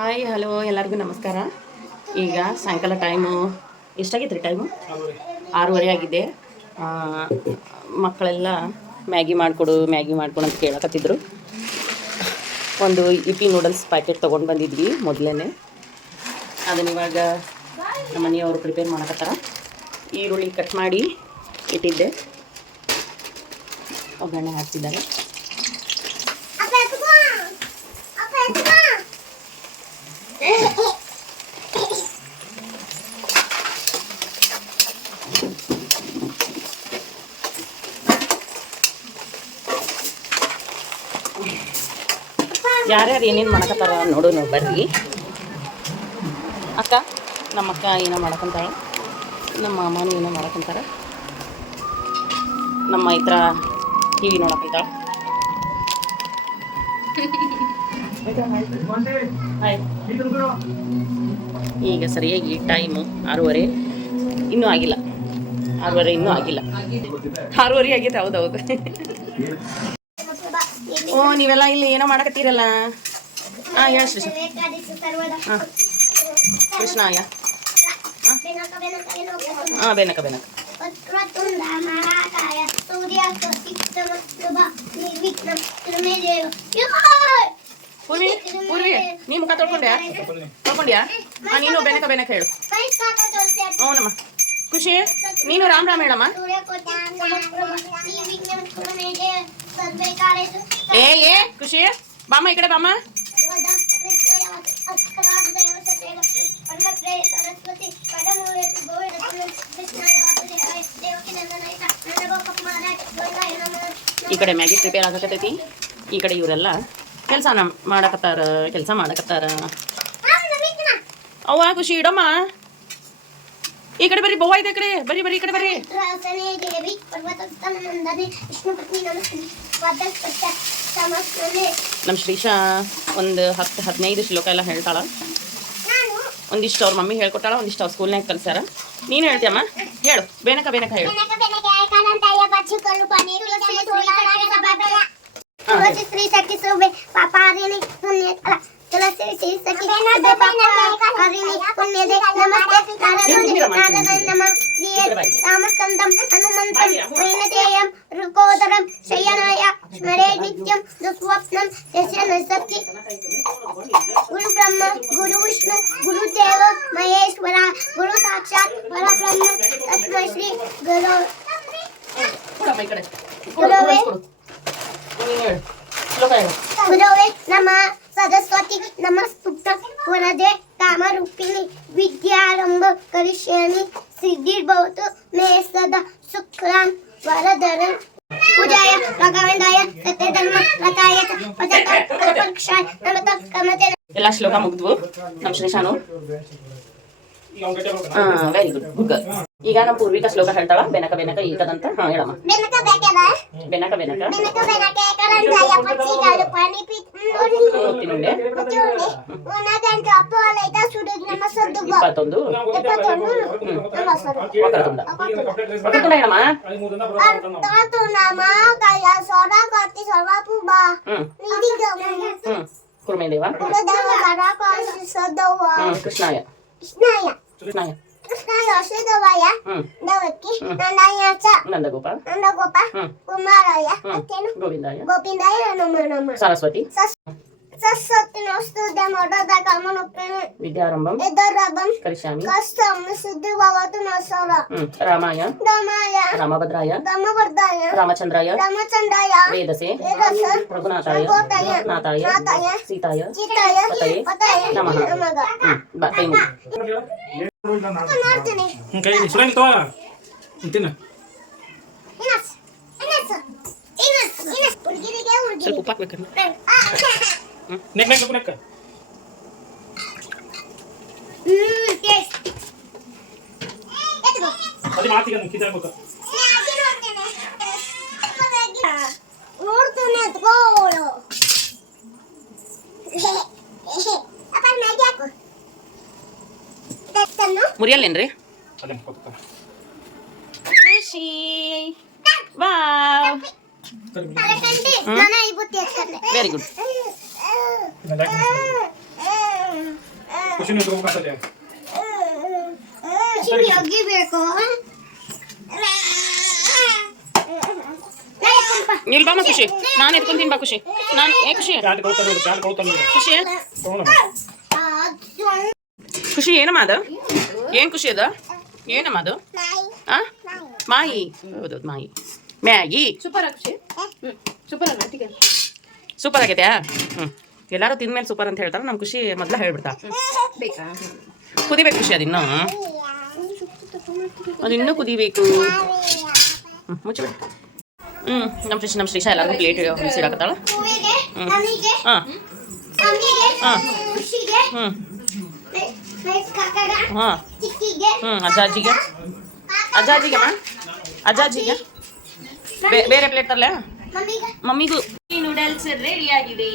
Hi hello ಎಲ್ಲರಿಗೂ ನಮಸ್ಕಾರ. ಈಗ ಸಾಯಂಕಾಲ ಟೈಮು ಎಷ್ಟಾಗಿತ್ತು ರೀ ಟೈಮು ಆರೂವರೆ ಆಗಿದೆ. ಮಕ್ಕಳೆಲ್ಲ ಮ್ಯಾಗಿ ಮಾಡಿಕೊಡು ಮ್ಯಾಗಿ ಮಾಡಿಕೊಡು ಅಂತ ಕೇಳಕತ್ತಿದ್ರು. ಒಂದು ಇಪಿ ನೂಡಲ್ಸ್ ಪ್ಯಾಕೆಟ್ ತೊಗೊಂಡು ಬಂದಿದ್ವಿ ಮೊದಲೇ ಅದನ್ನ ಇವಾಗ ನಮ್ಮ ಮನೆಯವರು ಪ್ರಿಪೇರ್ ಮಾಡಕತ್ತಾರ. ಈರುಳ್ಳಿ ಕಟ್ ಮಾಡಿ ಇಟ್ಟಿದ್ದೆ. ಒಗ್ಗರಣೆ ಹಾಕ್ತಿದ್ದಾರೆ ಯಾರ್ಯಾರು ಏನೇನು ಮಾಡಕತ್ತಾರ ನಾವು ಬರ್ರಿ. ಅಕ್ಕ, ನಮ್ಮ ಅಕ್ಕ ಏನೋ ಮಾಡಕಂತಾಳ? ನಮ್ಮ ಮಾಮನೂ ಏನೋ ಮಾಡಕಂತಾರ? ನಮ್ಮ ಇತ್ರ ಟಿ ವಿ ಈಗ ಸರಿಯಾಗಿ ಟೈಮು ಆರೂವರೆ. ಇನ್ನೂ ಆಗಿಲ್ಲ. ಆರೂವರೆ ಇನ್ನೂ ಆಗಿಲ್ಲ. ಆರೂವರೆ ಆಗೈತೆ ಹೌದೌದು. ಓ, ನೀವೆಲ್ಲ ಇಲ್ಲಿ ಏನೋ ಮಾಡಕತ್ತೀರಲ್ಲ? ಹಾಂ ಹೇಳಿ ಶ್ರೀ ಹಾಂ ಕೃಷ್ಣಾಯ ಹಾಂ ಬೇನಕ ಬೇನಕ. ಸೂರ್ಯ ಪೂರ್ವಿ ಪೂರ್ವಿ ನೀ ಮುಖ ತೊಳ್ಕೊಂಡ್ಯಾ? ತೊಳ್ಕೊಂಡ್ಯಾ? ನೀನು ಬೆನಕ ಬೆನಕ ಹೇಳು ಹ್ಞೂನಮ್ಮ ಖುಷಿ? ನೀನು ರಾಮ್ ರಾಮ್ ಹೇಳಮ್ಮ. ಏ ಏ, ಖುಷಿ? ಬಾಮ್ಮ, ಈ ಕಡೆ ಬಾಮ್ಮ. ಈ ಕಡೆ ಮ್ಯಾಗಿ ಪ್ರಿಪೇರ್ ಆಗಕತ್ತೈತಿ. ಈ ಕಡೆ ಇವರೆಲ್ಲ ಕೆಲಸ ಮಾಡಕತ್ತಾರ ಕೆಲಸ ಮಾಡಕತ್ತಾರ. ಅವ್ವ ಖುಷಿ ಇಡಮ್ಮ. ಈ ಕಡೆ ಬರೀ ಬೋವ ಇದೆ ಕಡೆ. ಬರೀ ಬರೀ ಈ ಕಡೆ ಪದಸ್ಪರ್ಶ ನಮ್ಮ ಶ್ರೀಶಾ ಒಂದು ಹತ್ತು ಹದಿನೈದು ಶ್ಲೋಕ ಎಲ್ಲ ಹೇಳ್ತಾಳ. ಒಂದಿಷ್ಟು ಅವ್ರ ಮಮ್ಮಿ ಹೇಳ್ಕೊಟ್ಟಾಳ ಒಂದಿಷ್ಟು ಅವ್ರ ಸ್ಕೂಲ್ನಾಗ ಕಲ್ಸ್ಯಾರ ನೀನು ಹೇಳ್ತೀಯಮ್ಮ? ಹೇಳು. ಬೇನಕ ಬೇನಕ ಹೇಳು. ತುಳಸಿ ತುಳಸಿ ಸಭಾಬಲ ತುಳಸಿ ಶ್ರೀ ಸಖಿ ಸುಬೆ ಪಾಪಾರಿಣಿ ಪುಣ್ಯ ಅಲ್ಲ ತುಳಸಿ ಶ್ರೀ ಸಖಿ ಸುಬೆ ಪಾಪಾರಿಣಿ ಪುಣ್ಯದೆ ನಮಸ್ತೆ ನಾರಾಯಣ ನಾರಾಯಣ ನಮ ಶ್ರೀಯೇ ರಾಮಸ್ಕಂದಂ ಹನುಮಂತಂ ವೈನತೇಯಂ ಋಕೋದರಂ ಶಯನಾಯ ಸ್ಮರೇ ನಿತ್ಯಂ ದುಸ್ವಪ್ನಂ ಯಸ್ಯ ನಸಕ್ತಿ ಗುರು ಬ್ರಹ್ಮ ಗುರು ವಿಷ್ಣು ಗುರುದೇವ ಮಹೇಶ್ವರ ಗುರು ಸಾಕ್ಷಾತ್ ಪರಬ್ರಹ್ಮ ತಸ್ಮೈ ಶ್ರೀ ಗುರು ಶ್ಲೋಕ ಹೇಳು ಗುರವೇ ನಮ ಸರಸ್ವತಿ ನಮಸ್ತುತ ವರದೆ ಕಾಮರೂಪಿಣಿ ವಿದ್ಯಾರಂಭ ಕರಿಷ್ಯಾಮಿ ಸಿದ್ಧಿರ್ಭವತು ಮೇ ಸದಾ ಶುಕ್ರಾನ್ ವರದರನ್ ಪೂಜಾಯ ಭಗವಂತಾಯ ಸತ್ಯಧರ್ಮ ರಥಾಯ ಚ ವಚತ ಕಲ್ಪವೃಕ್ಷಾಯ ನಮತ ಕಮತೆ ಎಲ್ಲ ಶ್ಲೋಕ ಮುಗ್ದ್ವು ನಮ್ಮ ಶ್ರೀಶಾನು ಹಾಂ ವೆರಿ ಗುಡ್ ಗುಡ್ ಈಗ ನಮ್ಮ ಪೂರ್ವಿಕ ಶ್ಲೋಕ ಹೇಳ್ತಾಳ ಬೆನಕ ಬೆನಕ ಈಕದಂತ ಹಾಂ ಹೇಳಮ್ಮ ಬೆನಕ ಬೇಕದ ಬೆನಕ ಬೆನಕ ಬೆನಕ ಬೆನಕ ಕರಂತಾಯ ಪಕ್ಷಿಗಳು ಪಾನಿ ಪಿತ್ ತಿನ್ನುಂಡೆ ಉನಗಂಟ ಅಪ್ಪಲೈತ ಸುಡುಗ್ ನಮ್ಮ ಸದ್ದುಗ ಇಪ್ಪತ್ತೊಂದು ಇಪ್ಪತ್ತೊಂದು ನಮ್ಮ ಸರು ವಕ್ರತುಂಡ ವಕ್ರತುಂಡ ಹೇಳಮ್ಮ ತಾತು ನಾಮ ಕಯ ಸೊರ ಕತ್ತಿ ಸರ್ವಾಪು ಬಾ ಹ್ಮ್ ನಿದಿಗ ಹ್ಮ್ ಕುರುಮೇದೇವ ಕುಲದೇವ ಕರ ಕಾಶಿ ಸದವ ಹ್ಮ್ ಕೃಷ್ಣಾಯ ಕೃಷ್ಣಾಯ Nah, ya. terus nanya terus kan lo sudah bayar hmm. dah oke nanda hmm. nyaca nanda gopal. nanda gopal hmm. kumara ya. Hmm. oke nah. okay, no gopinda ya. Gopinda ya nama nama saraswati. Sas Sasati no sudah mau ada kamu nopen video rambam. Itu rambam. Kerisami kasam sudah bawa tuh nasara. Hmm. Ramanya ramanya rama badraya rama badraya rama chandraya. Rama chandraya. Beda sih beda sih rukunataya rukunataya nataya. Nataya. Sitaya. Sitaya. Nama nama ga hmm. batin ಹ್ಮ್ ಬಾ ಕೈ ತಿನ್ನ. ಸ್ವಲ್ಪ ಉಪ್ಪು neck neck neck. ಅದು ಮಾತಿಗೆ ಕಿತ್ತಾಡ್ಬೇಕು ನೋಡ್ತೀನಿ. ಎತ್ಕೋಳು ಮುರಿಯಲ್ಲೇನ್ರಿ. ಖುಷಿ. Wow. Very good ಇಲ್ಲಿ ಬಾಮ ಖುಷಿ ನಾನು ಎತ್ಕೊಂತೀನಿ ಬಾ ಖುಷಿ. ನಾನು ಏ ಖುಷಿ. ಖುಷಿ ಏನು? ಖುಷಿ ಏನಮ್ಮ ಅದು? ಏನು ಖುಷಿ ಅದ? ಏನಮ್ಮ ಅದು? ಮಾಯಿ. ಹೌದೌದು ಮಾಯಿ. ಮ್ಯಾಗಿ. ಸೂಪರ್ ಖುಷಿ. ಸೂಪರ್ ಅಲ್ಲ ಸೂಪರ್ ಆಗೈತೆ? ಹ್ಞೂ ಎಲ್ಲರೂ ತಿಂದ್ಮೇಲೆ ಸೂಪರ್ ಅಂತ ಹೇಳ್ತಾರೆ ನಮ್ಮ ಖುಷಿ ಮೊದಲ ಹೇಳ್ಬಿಡ್ತಾ. ಬೇಕಾ? ಕುದಿಬೇಕು ಖುಷಿ ಅದಿನ್ನ? ಅದಿನ್ನೂ ಕುದಿಬೇಕು. ಹ್ಞೂ ಮುಚ್ಚಿಬಿಡಿ ಹ್ಞೂ ನಮ್ಮ ಶ್ರೀ ನಮ್ಮ ಶ್ರೀಶಾ ಎಲ್ಲರಿಗೂ ಪ್ಲೇಟ್ ಹೊಲಿಸಿಡಾಕತ್ತಾಳ ಹ್ಮ್. ಹ್ಮ್. ಹಾಂ ಹ್ಞೂ ಕಾಕಗ ಹಾಂ ಚಿಕ್ಕಿಗೆ ಹ್ಞೂ ಅಜ್ಜಾಜಿಗೆ ಅಜ್ಜಾಜಿಗೆ ಅಮ್ಮ ಅಜ್ಜಾಜಿಗೆ ಬೇ- ಬೇರೆ ಪ್ಲೇಟ್ ತರಲ ಮಮ್ಮಿಗೆ ಮಮ್ಮಿಗೂ ನೂಡಲ್ಸ್ ರೆಡಿ ಆಗಿದೆ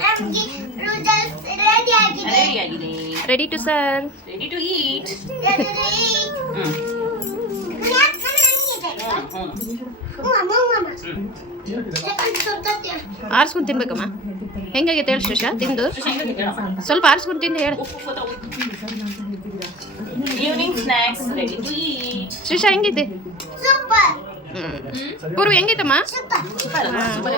ನಮ್ಗೆ ನೂಡಲ್ಸ್ ರೆಡಿ ಆಗಿದೆ ರೆಡಿ ಆಗಿದೆ ready to sir ready to eat ready ಹ್ಞೂ ಆರಿಸ್ಕೊಂಡು ತಿನ್ಬೇಕಮ್ಮ. ಹೆಂಗಾಗೈತೆ ಹೇಳಿ ಶ್ರೀಷಾ ತಿಂದು. ಸ್ವಲ್ಪ ಆರಿಸ್ಕೊಂಡು ತಿಂದು ಹೇಳಿ. ಈವ್ನಿಂಗ್ ಹೆಂಗೈತೆ ಹ್ಮ್. ಪೂರ್ವ ಹೆಂಗೈತಮ್ಮ? ಸೂಪರ್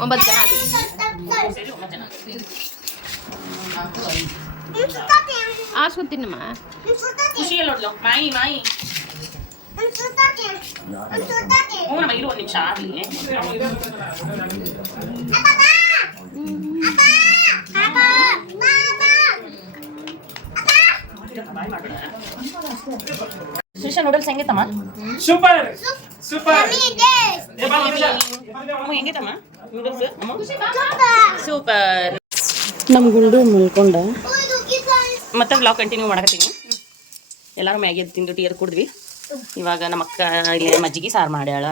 ಒಂಬತ್ತು ಜನ ಆಸ್ಕೊತೀನಮ್ಮ ಮಾಯಿ ಮಾಯಿ ಹ್ಞೂ ಇರು ಒಂದು ನಿಮಿಷ ಆಗಲಿ ಶ್ರೀಶಾ ನೂಡಲ್ಸ್ ಹೆಂಗೈತಮ್ಮ ಸೂಪರ್ ಸೂಪರ್ ನೂಡಲ್ಸ್ ಸೂಪರ್ ನಮ್ಮ ಗುಂಡು ಮುಳ್ಕೊಂಡ. ಮತ್ತೆ ಬ್ಲಾಗ್ ಕಂಟಿನ್ಯೂ ಮಾಡಕತ್ತೀನಿ. ಎಲ್ಲರೂ ಮ್ಯಾಗಿ ತಿಂದು ಟೀರ್ ಕುಡಿದ್ವಿ. ಇವಾಗ ನಮ್ಮ ಅಕ್ಕ ಇಲ್ಲಿ ಮಜ್ಜಿಗೆ ಸಾರು ಮಾಡ್ಯಾಳ.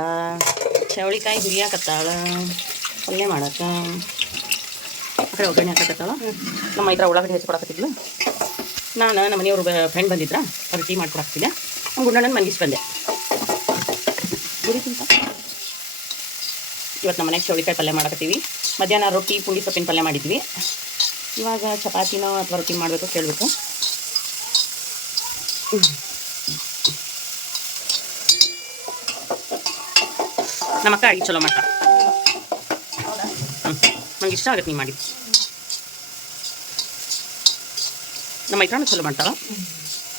ಚವಳಿಕಾಯಿ ಹುರಿಯಾಕತ್ತಾಳ ಪಲ್ಯ ಮಾಡಕ್ಕ ಆ ಕಡೆ ಒಗ್ಗರಣೆ ಹಾಕಕತ್ತಾಳ. ನಮ್ಮ ಮೈತ್ರ ಉಳ್ಳಾಗಡ್ಡಿ ಹಚ್ಕೊಡಕತ್ತಿದ್ಲು ನಾನು ನಮ್ಮ ಮನೆಯವರು ಫ್ರೆಂಡ್ ಬಂದಿದ್ರ ಅವ್ರು ಟೀ ಮಾಡ್ಕೊಡಾಕ್ತಿದ್ದೆ ಅವ್ನು ಗುಂಡಣ್ಣನ ಮನೆಗೆ ಬಂದೆ. ಇವತ್ತು ನಮ್ಮ ಮನೆಗೆ ಚೌಳಿಕಾಯಿ ಪಲ್ಯ ಮಾಡಕತ್ತೀವಿ. ಮಧ್ಯಾಹ್ನ ರೊಟ್ಟಿ, ಪುಂಡಿ ಸೊಪ್ಪಿನ ಪಲ್ಯ ಮಾಡಿದ್ವಿ. ಇವಾಗ ಚಪಾತಿನೋ ಅಥವಾ ರೊಟ್ಟಿ ಮಾಡಬೇಕು ಕೇಳಬೇಕು. ನಮ್ಮ ಅಕ್ಕ ಚಲೋ ಮಾಡ್ತಾ ನಂಗೆ ಇಷ್ಟ ಆಗುತ್ತೆ ನೀವು ಮಾಡಿ ನಮ್ಮ ಮೈತ್ರನೂ ಚಲೋ ಮಾಡ್ತಾಳ.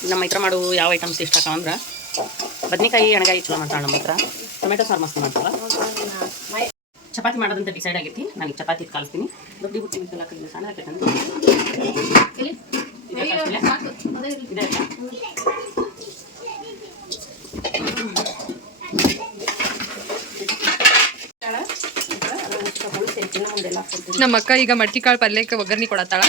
ನಮ್ಮ ಮೈತ್ರ ಮಾಡು ಯಾವ ಐಟಮ್ಸ್ ಇಷ್ಟ ಆಗ್ತಾವ ಅಂದ್ರೆ ಬದ್ನೆಕಾಯಿ ಎಣಗಾಯಿ ಚಲೋ ಮಾಡ್ತಾಳೆ ನಮ್ಮ ಹತ್ರ ಟೊಮೆಟೊ ಸಾರು ಮಸ್ತ್ ಮಾಡ್ತಾಳ. ಚಪಾತಿ ಮಾಡೋದಂತ ಡಿಸೈಡ್ ಆಗೈತಿ. ನಾನು ಚಪಾತಿ ಕಲಿಸ್ತೀನಿ. ದೊಡ್ಡ ಬುಟ್ಟಿ ಮಿಕ್ಕಲ್ಲ ಕಡಿಮೆ ಸಣ್ಣ? ನಮ್ಮ ಅಕ್ಕ ಈಗ ಮಡ್ಕಿ ಕಾಳು ಪಲ್ಯಕ್ಕೆ ಒಗ್ಗರಣೆ ಕೊಡತ್ತಾಳ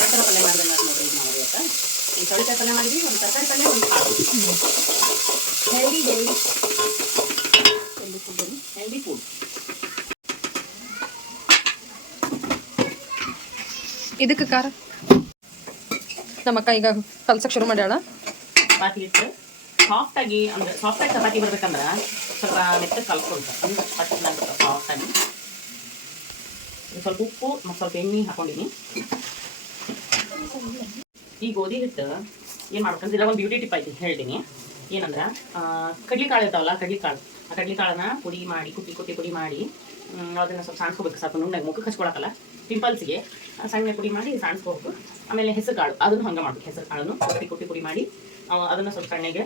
ಎರಡು ಥರ ಪಲ್ಯ ಮಾಡಿದೆ ನೋಡ್ರಿ ಈಗ ನಾವು ಇವತ್ತು ಈ ಚೌಳಿಕಾಯಿ ಪಲ್ಯ ಮಾಡಿದ್ವಿ ಇದಕ್ಕೆ ಕಾರ ನಮ್ಮ ಅಕ್ಕ ಈಗ ಕಲ್ಸಕ್ಕೆ ಶುರು ಮಾಡ್ಯಾಳ. ಚಪಾತಿ ಇಟ್ಟು ಸಾಫ್ಟಾಗಿ ಅಂದ್ರೆ ಸಾಫ್ಟಾಗಿ ಚಪಾತಿ ಬರ್ಬೇಕಂದ್ರೆ ಸ್ವಲ್ಪ ಮೆತ್ತಗೆ ಚಪಾತಿ ಆಗ್ತದೆ ಸಾಫ್ಟಾಗಿ ಸ್ವಲ್ಪ ಉಪ್ಪು ಮತ್ತು ಸ್ವಲ್ಪ ಎಣ್ಣೆ ಹಾಕೊಂಡಿನಿ. ಈ ಗೋಧಿ ಹಿಟ್ಟು ಏನು ಮಾಡ್ಬೇಕಂದ್ರೆ ಒಂದು ಬ್ಯೂಟಿ ಟಿಪ್ ಐತಿ ಹೇಳ್ತೀನಿ. ಏನಂದ್ರೆ ಕಡ್ಲಿಕಾಳು ಇರ್ತಾವಲ್ಲ, ಕಡ್ಲಿಕಾಳು. ಆ ಕಡ್ಲಿಕಾಳನ್ನ ಪುಡಿ ಮಾಡಿ, ಕುಟ್ಟಿ ಕುಟ್ಟಿ ಪುಡಿ ಮಾಡಿ ಅದನ್ನು ಸ್ವಲ್ಪ ಸಾಣಿಸ್ಕೋಬೇಕು. ಸ್ವಲ್ಪ ನುಣ್ಣಗೆ ಮುಖಕ್ಕೆ ಹಚ್ಕೊಳಕಲ್ಲ. ಪಿಂಪಲ್ಸ್ಗೆ ಸಣ್ಣ ಪುಡಿ ಮಾಡಿ ಸಾಣಿಸ್ಕೋಬೇಕು. ಆಮೇಲೆ ಹೆಸರು ಕಾಳು ಅದನ್ನು ಹಂಗೆ ಮಾಡ್ಬೇಕು. ಹೆಸರು ಕಾಳನ್ನು ಕುಟ್ಟಿ ಕುಟ್ಟಿ ಪುಡಿ ಮಾಡಿ ಅದನ್ನು ಅದನ್ನ ಸ್ವಲ್ಪ ಸಣ್ಣಗೆ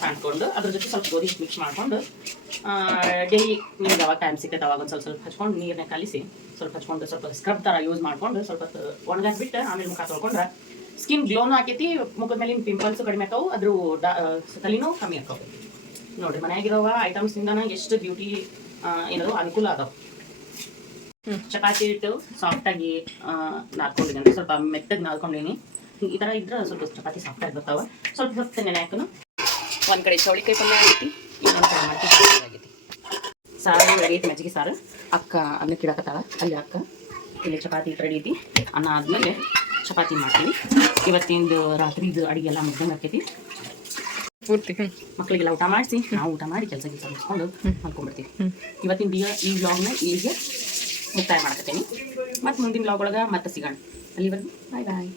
ಸಾಣಿಸ್ಕೊಂಡು, ಅದ್ರ ಜೊತೆ ಸ್ವಲ್ಪ ಗೋಧಿ ಮಿಕ್ಸ್ ಮಾಡ್ಕೊಂಡು ಡೈಲಿ ನಿಮ್ಗೆ ಯಾವಾಗ ಟೈಮ್ ಸಿಕ್ಕತ್ತೆ ಅವಾಗ ಒಂದು ಸ್ವಲ್ಪ ಸ್ವಲ್ಪ ಹಚ್ಕೊಂಡು ನೀರನ್ನ ಕಲಿಸಿ, ಸ್ವಲ್ಪ ಹಚ್ಕೊಂಡು, ಸ್ವಲ್ಪ ಸ್ಕ್ರಬ್ ಥರ ಯೂಸ್ ಮಾಡ್ಕೊಂಡು, ಸ್ವಲ್ಪ ಒಣಗಾಕ್ಬಿಟ್ಟು ಆಮೇಲೆ ಮುಖ ತೊಳ್ಕೊಂಡ್ರೆ ಸ್ಕಿನ್ ಗ್ಲೋನು ಆಕೈತಿ ಮುಖದ ಮೇಲಿನ ಪಿಂಪಲ್ಸ್ ಕಡಿಮೆ ಆಕಾವು ಅದ್ರ ತಲೆನೂ ಕಮ್ಮಿ ಆಕಾವು ನೋಡ್ರಿ ಮನ್ಯಾಗಿರುವ ಐಟಮ್ಸ್ನಿಂದ ಎಷ್ಟು ಬ್ಯೂಟಿ ಏನದು ಅನುಕೂಲ ಅದಾವ ಚಪಾತಿ ಹಿಟ್ಟು ಸಾಫ್ಟಾಗಿ ನಾದ್ಕೊಂಡಿದ್ದೀನಿ ಸ್ವಲ್ಪ ಮೆತ್ತಗೆ ನಾದ್ಕೊಂಡೀನಿ ಈ ಥರ ಇದ್ರೆ ಸ್ವಲ್ಪ ಚಪಾತಿ ಸಾಫ್ಟಾಗಿ ಬರ್ತಾವೆ. ಸ್ವಲ್ಪ ಹೊತ್ತು ನೆನೆ ಹಾಕನು. ಒಂದು ಕಡೆ ಚೌಳಿಕಾಯಿ ಪಲ್ಯ ಆಗೈತಿ. ಇನ್ನೊಂದು ಕಡೆ ಆಗೈತಿ ಸಾರು ರೆಡಿ ಐತಿ ಮಜ್ಜಿಗೆ ಸಾರು. ಅಕ್ಕ ಅನ್ನಕ್ಕೆ ಇಡಕತ್ತಾಳ ಅಲ್ಲಿ ಅಕ್ಕ ಇಲ್ಲಿ ಚಪಾತಿ ರೆಡಿ ಐತಿ. ಅನ್ನ ಆದಮೇಲೆ ಚಪಾತಿ ಮಾಡ್ತೀವಿ ಇವತ್ತಿಂದು ರಾತ್ರಿದು ಅಡುಗೆ ಎಲ್ಲ ಮುಗ್ದಂಗೆ ಆಕೈತಿ ಪೂರ್ತಿ ಮಕ್ಕಳಿಗೆಲ್ಲ ಊಟ ಮಾಡಿಸಿ ನಾವು ಊಟ ಮಾಡಿ ಕೆಲಸ ಕೆಲಸ ಮುಗಿಸ್ಕೊಂಡು ಮಾಡ್ಕೊಂಡ್ಬಿಡ್ತೀವಿ ಇವತ್ತಿನ ಬಿಯ ಈ ವ್ಲಾಗ್ನ ಇಲ್ಲಿಗೆ ಮುಕ್ತಾಯ ಮಾಡ್ಕತ್ತೀನಿ ಮತ್ತು ಮುಂದಿನ ವ್ಲಾಗ್ ಒಳಗೆ ಮತ್ತೆ ಸಿಗೋಣ. ಅಲ್ಲಿವರೆಗೂ ಬಾಯ್ ಬಾಯ್